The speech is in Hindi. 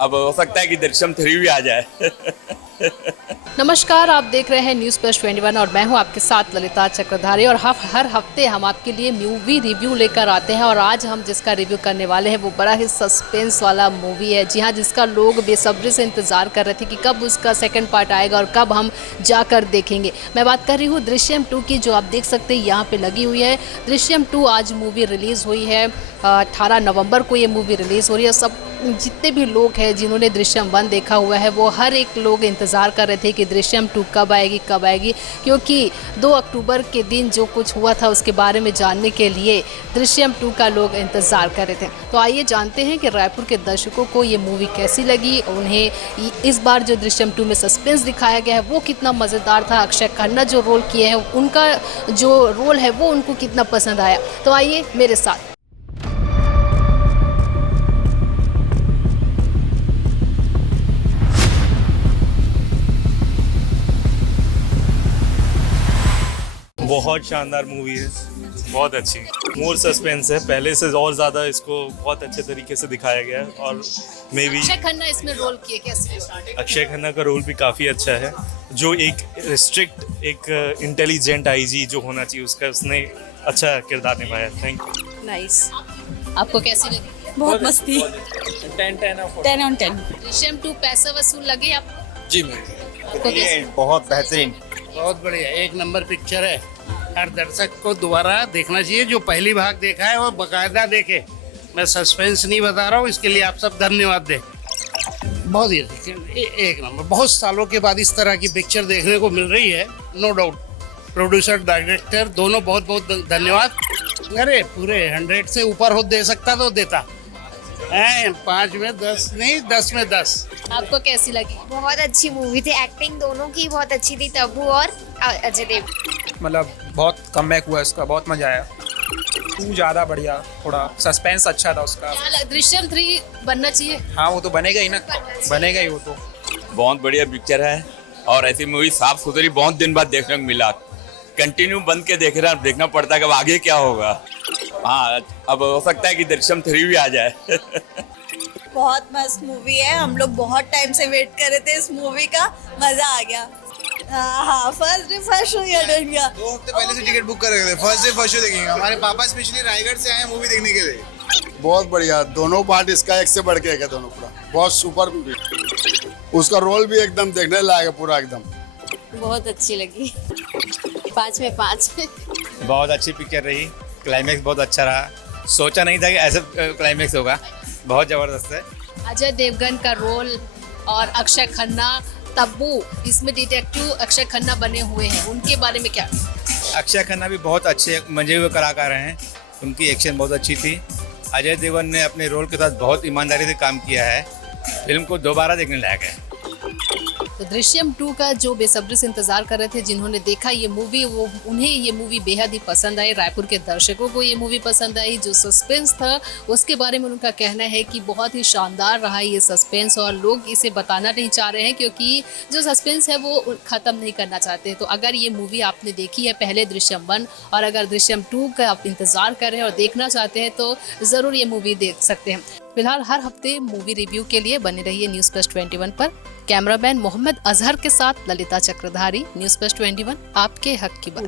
अब हो सकता है कि दृश्यम 3 भी आ जाए। नमस्कार, आप देख रहे हैं न्यूज़ प्लस 21 और मैं हूं आपके साथ ललिता चक्रधारी। और हर हफ्ते हम आपके लिए मूवी रिव्यू लेकर आते हैं और आज हम जिसका रिव्यू करने वाले हैं वो बड़ा ही सस्पेंस वाला मूवी है। जी हां, जिसका लोग बेसब्री से इंतज़ार कर रहे थे कि कब उसका सेकंड पार्ट आएगा और कब हम जाकर देखेंगे। मैं बात कर रही हूँ दृश्यम 2 की, जो आप देख सकते हैं यहाँ पे लगी हुई है। दृश्यम 2 आज मूवी रिलीज़ हुई है, 18 नवंबर को ये मूवी रिलीज़ हो रही है। सब जितने भी लोग हैं जिन्होंने दृश्यम 1 देखा हुआ है वो हर एक लोग इंतज़ार कर रहे थे कि दृश्यम 2 कब आएगी, क्योंकि 2 अक्टूबर के दिन जो कुछ हुआ था उसके बारे में जानने के लिए दृश्यम 2 का लोग इंतज़ार कर रहे थे। तो आइए जानते हैं कि रायपुर के दर्शकों को ये मूवी कैसी लगी, उन्हें इस बार जो दृश्यम 2 में सस्पेंस दिखाया गया है वो कितना मज़ेदार था, अक्षय खन्ना जो रोल किए हैं उनका जो रोल है वो उनको कितना पसंद आया। तो आइए मेरे साथ। बहुत शानदार मूवी है, बहुत अच्छी। मोर सस्पेंस है, पहले से और ज़्यादा इसको बहुत अच्छे तरीके से दिखाया गया है। और मे बी अक्षय खन्ना इसमें रोल किए कैसे? अक्षय खन्ना का रोल भी काफ़ी अच्छा है। जो एक स्ट्रिक्ट, एक इंटेलिजेंट आईजी जो होना चाहिए उसका, उसने अच्छा किरदार निभाया। Thank you. नाइस। आपको कैसी लगी? बहुत मस्ती। 10 on 10। दृश्यम 2 पैसा वसूल लगे आपको? जी मैं आपको कैसी? बहुत बेहतरीन। बहुत बढ़िया, एक नंबर पिक्चर है। हर दर्शक को दोबारा देखना चाहिए। जो पहली भाग देखा है वो बकायदा देखे। मैं सस्पेंस नहीं बता रहा हूँ, इसके लिए आप सब धन्यवाद दें। बहुत ही एक नंबर। बहुत सालों के बाद इस तरह की पिक्चर देखने को मिल रही है, नो डाउट। प्रोड्यूसर डायरेक्टर दोनों बहुत बहुत धन्यवाद। अरे पूरे 100 से ऊपर हो दे सकता तो देता है। 5 में 10 नहीं, 10 में 10। आपको कैसी लगी? बहुत अच्छी मूवी थी, एक्टिंग दोनों की बहुत अच्छी थी, तब्बू और अजय देव। मतलब बहुत कमबैक हुआ इसका, बहुत मजा आया। तू ज़्यादा बढ़िया, थोड़ा सस्पेंस अच्छा था उसका। दृश्यम 3 बनना चाहिए। हाँ वो तो बनेगा ही ना, बनेगा ही वो तो। बहुत बढ़िया पिक्चर है और ऐसी मूवी साफ सुथरी बहुत दिन बाद देखने को मिला। कंटिन्यू बंद के देखना पड़ता है कि अब आगे क्या होगा। हाँ, अब हो सकता है कि दृश्यम 3 भी आ जाए। बहुत मस्त मूवी है, हम लोग बहुत टाइम से वेट कर रहे थे इस मूवी का, मजा आ गया। हाँ, फर्स्ट शो या डन गया। 2 हफ्ते पहले से टिकट बुक कर रखे थे, फर्स्ट शो देखेंगे। हमारे पापा स्पेशली रायगढ़ से आए हैं मूवी देखने के लिए। बहुत बढ़िया, दोनों पार्ट इसका एक से बढ़ के एक है, दोनों पूरा बहुत सुपर मूवी। उसका रोल भी एकदम देखने लायक है, पूरा एकदम। बहुत अच्छी लगी, 5 में 5। बहुत अच्छी पिक्चर रही, क्लाइमैक्स बहुत अच्छा रहा। सोचा नहीं था कि ऐसा क्लाइमैक्स होगा, बहुत ज़बरदस्त है। अजय देवगन का रोल और अक्षय खन्ना, तब्बू, इसमें डिटेक्टिव अक्षय खन्ना बने हुए हैं, उनके बारे में क्या? अक्षय खन्ना भी बहुत अच्छे मजे हुए कलाकार हैं, उनकी एक्शन बहुत अच्छी थी। अजय देवगन ने अपने रोल के साथ बहुत ईमानदारी से काम किया है। फिल्म को दोबारा देखने लायक है। तो दृश्यम 2 का जो बेसब्री से इंतजार कर रहे थे, जिन्होंने देखा ये मूवी, वो उन्हें ये मूवी बेहद ही पसंद आई। रायपुर के दर्शकों को ये मूवी पसंद आई। जो सस्पेंस था उसके बारे में उनका कहना है कि बहुत ही शानदार रहा ये सस्पेंस और लोग इसे बताना नहीं चाह रहे हैं क्योंकि जो सस्पेंस है वो ख़त्म नहीं करना चाहते। तो अगर ये मूवी आपने देखी है पहले दृश्यम 1 और अगर दृश्यम 2 का आप इंतज़ार कर रहे हैं और देखना चाहते हैं तो ज़रूर ये मूवी देख सकते हैं। फिलहाल हर हफ्ते मूवी रिव्यू के लिए बने रहिए न्यूज़ प्लस 21 पर। कैमरामैन मोहम्मद अजहर के साथ ललिता चक्रधारी, न्यूज़ प्लस 21, आपके हक की बात।